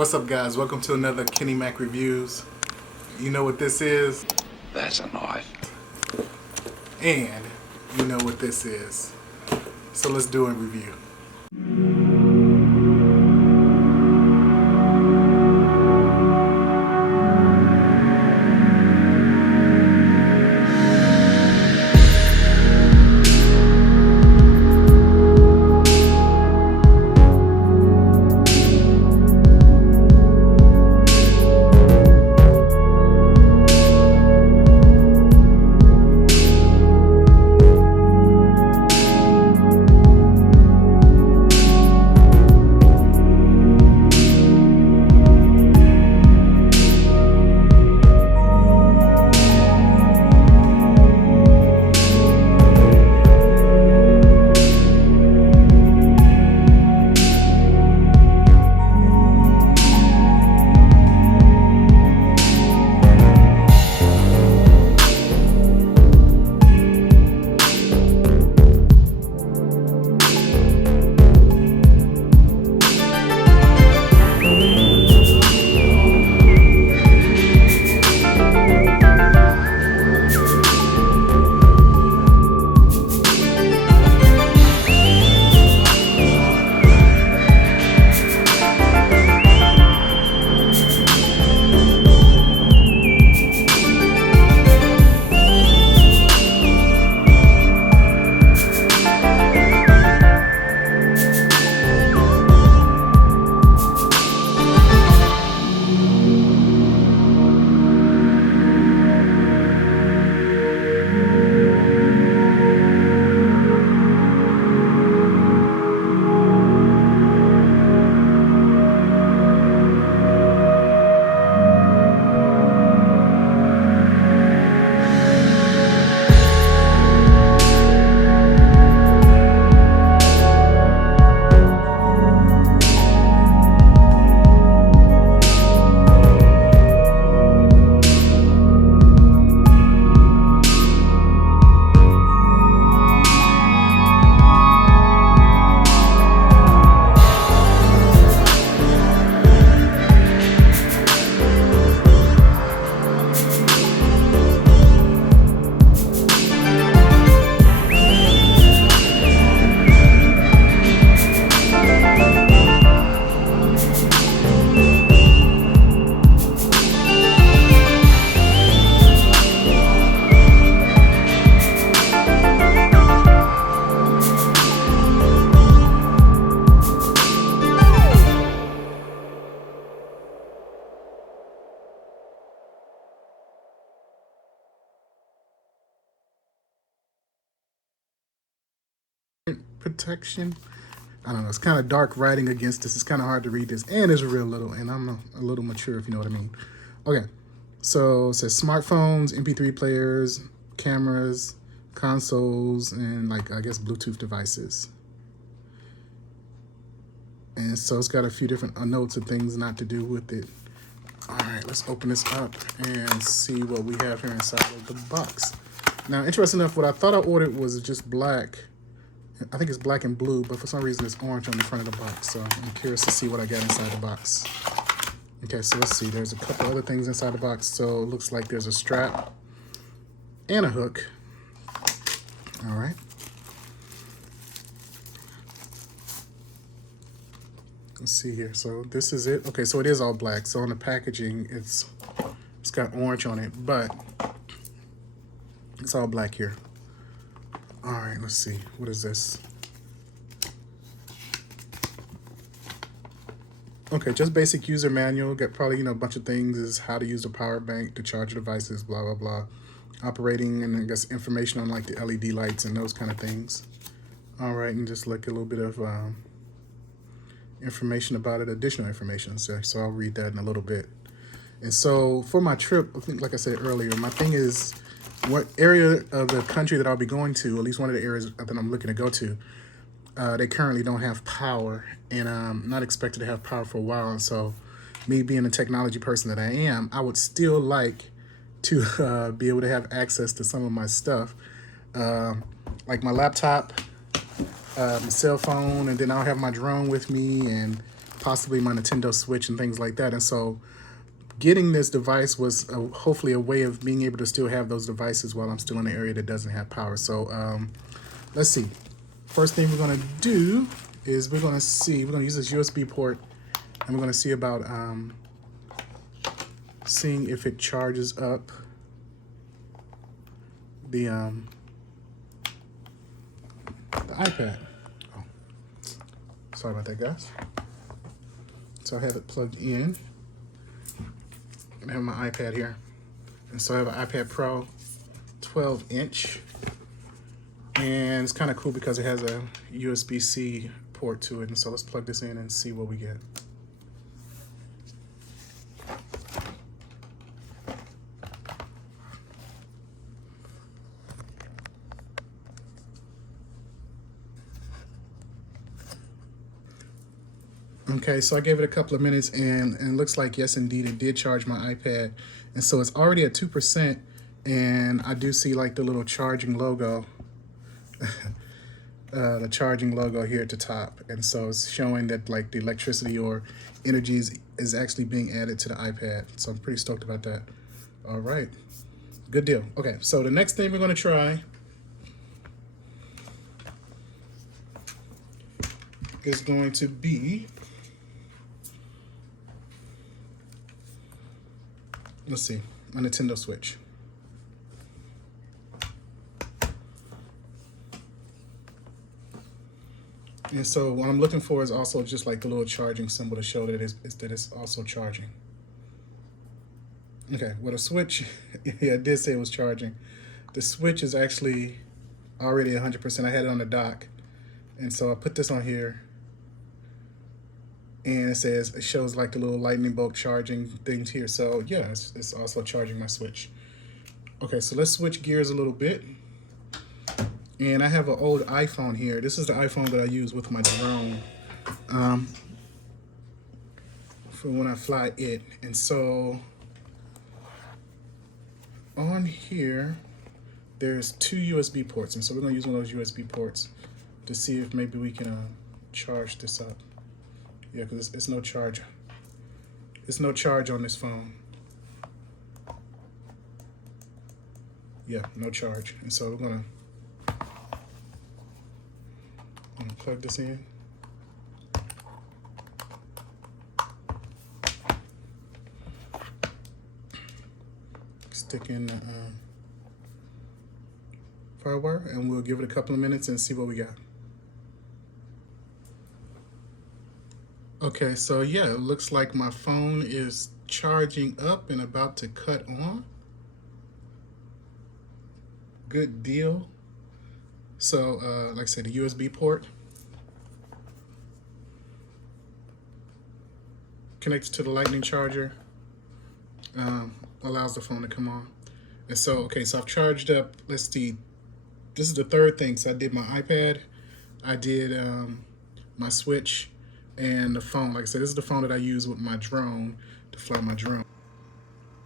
What's up, guys? Welcome to another 𝐤𝐤𝐬 Reviews. You know what this is? That's a knife. And you know what this is. So let's do a review. Protection. I don't know. It's kind of dark writing against this. It's kind of hard to read this, and it's real little. And I'm a little mature, if you know what I mean. Okay, so it says smartphones, MP3 players, cameras, consoles, and like I guess Bluetooth devices. And so it's got a few different notes and things not to do with it. All right, let's open this up and see what we have here inside of the box. Now, interesting enough, what I thought I ordered was just black. I think it's black and blue, but for some reason it's orange on the front of the box. So I'm curious to see what I got inside the box. Okay, so let's see. There's a couple other things inside the box. So it looks like there's a strap and a hook. All right. Let's see here. So this is it. Okay, so it is all black. So on the packaging, it's got orange on it, but it's all black here. All right, let's see. What is this? Okay, just basic user manual. Got probably, a bunch of things. Is how to use the power bank to charge devices, blah, blah, blah. Operating, and I guess information on like the LED lights and those kind of things. All right, and just like a little bit of information about it, additional information. So I'll read that in a little bit. And so for my trip, I think, like I said earlier, my thing is, what area of the country that I'll be going to, at least one of the areas that I'm looking to go to, they currently don't have power, and I'm not expected to have power for a while. And so me being a technology person that I am, I would still like to be able to have access to some of my stuff, like my laptop, my cell phone, and then I'll have my drone with me, and possibly my Nintendo Switch and things like that. And so getting this device was hopefully a way of being able to still have those devices while I'm still in an area that doesn't have power. So let's see. First thing we're going to do is we're going to use this USB port, and we're going to see about seeing if it charges up the iPad. Oh, sorry about that, guys. So I have it plugged in. I have my iPad here, and so I have an iPad Pro 12-inch, and it's kind of cool because it has a USB-C port to it. And so let's plug this in and see what we get. Okay, so I gave it a couple of minutes, and it looks like, yes, indeed, it did charge my iPad. And so it's already at 2%, and I do see like the little charging logo, the charging logo here at the top. And so it's showing that like the electricity or energy is actually being added to the iPad. So I'm pretty stoked about that. All right, good deal. Okay, so the next thing we're gonna try is going to be, let's see, my Nintendo Switch. And so what I'm looking for is also just like the little charging symbol to show that it's also charging. Okay, well the Switch, yeah, it did say it was charging. The Switch is actually already 100%. I had it on the dock. And so I put this on here, and it shows like the little lightning bolt charging things here. So yeah, it's also charging my Switch. Okay, so let's switch gears a little bit. And I have an old iPhone here. This is the iPhone that I use with my drone for when I fly it. And so on here, there's 2 USB ports. And so we're gonna use one of those USB ports to see if maybe we can charge this up. Yeah, because it's no charge. It's no charge on this phone. Yeah, no charge. And so we're gonna plug this in. Stick in the firewire, and we'll give it a couple of minutes and see what we got. Okay, so yeah, it looks like my phone is charging up and about to cut on. Good deal. So, like I said, the USB port connects to the lightning charger, allows the phone to come on. And so, okay, so I've charged up, let's see, this is the third thing. So I did my iPad, I did my Switch, and the phone. Like I said, this is the phone that I use with my drone to fly my drone.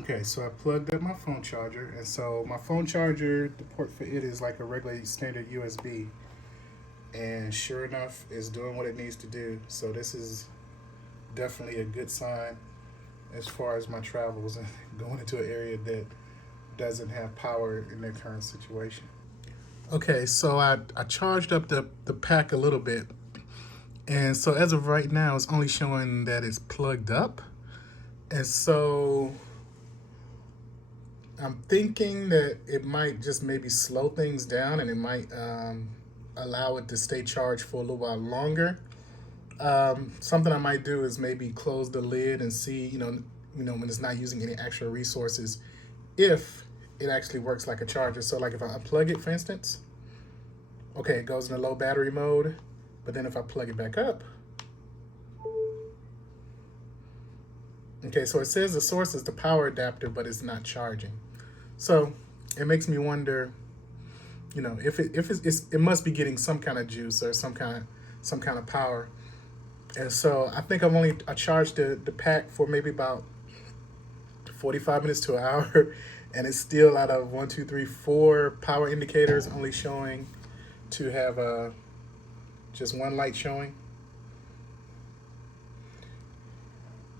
Okay, so I plugged up my phone charger, and so my phone charger, the port for it is like a regular standard USB, and sure enough, it's doing what it needs to do. So this is definitely a good sign as far as my travels and going into an area that doesn't have power in their current situation. Okay, so I charged up the pack a little bit, and so as of right now, it's only showing that it's plugged up. And so I'm thinking that it might just maybe slow things down, and it might allow it to stay charged for a little while longer. Something I might do is maybe close the lid and see, you know, when it's not using any extra resources, if it actually works like a charger. So like if I unplug it, for instance, okay, it goes in a low battery mode, but then if I plug it back up, okay, so it says the source is the power adapter, but it's not charging. So it makes me wonder, you know, if it must be getting some kind of juice or some kind of power. And so I think I charged the pack for maybe about 45 minutes to an hour, and it's still out of 1, 2, 3, 4 power indicators only showing to have just one light showing.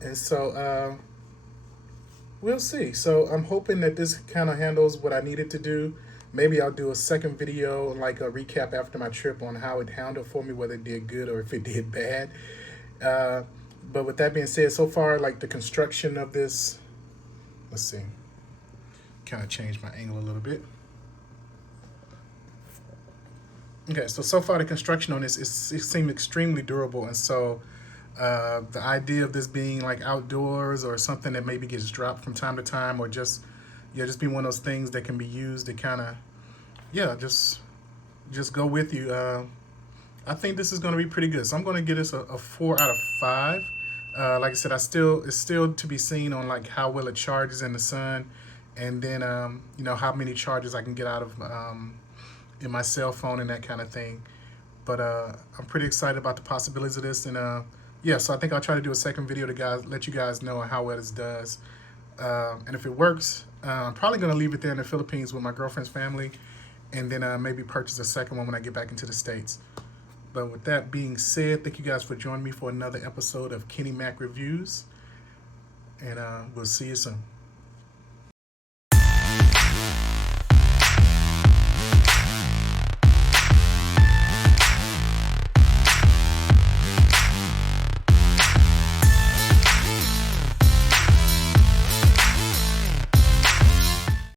And so we'll see. So I'm hoping that this kind of handles what I needed to do. Maybe I'll do a second video, like a recap after my trip on how it handled for me, whether it did good or if it did bad. Uh, but with that being said, so far, like the construction of this, let's see, kind of change my angle a little bit. Okay, so far the construction on this, it seemed extremely durable. And so the idea of this being like outdoors or something that maybe gets dropped from time to time, or just, yeah, just be one of those things that can be used to kind of, yeah, just go with you. I think this is going to be pretty good. So I'm going to give this a 4 out of 5. Like I said, it's still to be seen on like how well it charges in the sun, and then you know, how many charges I can get out of in my cell phone and that kind of thing. But I'm pretty excited about the possibilities of this, and yeah, so I think I'll try to do a second video to let you guys know how well this does. And if it works, I'm probably going to leave it there in the Philippines with my girlfriend's family, and then maybe purchase a second one when I get back into the States. But with that being said, thank you guys for joining me for another episode of Kenny Mac Reviews, and we'll see you soon.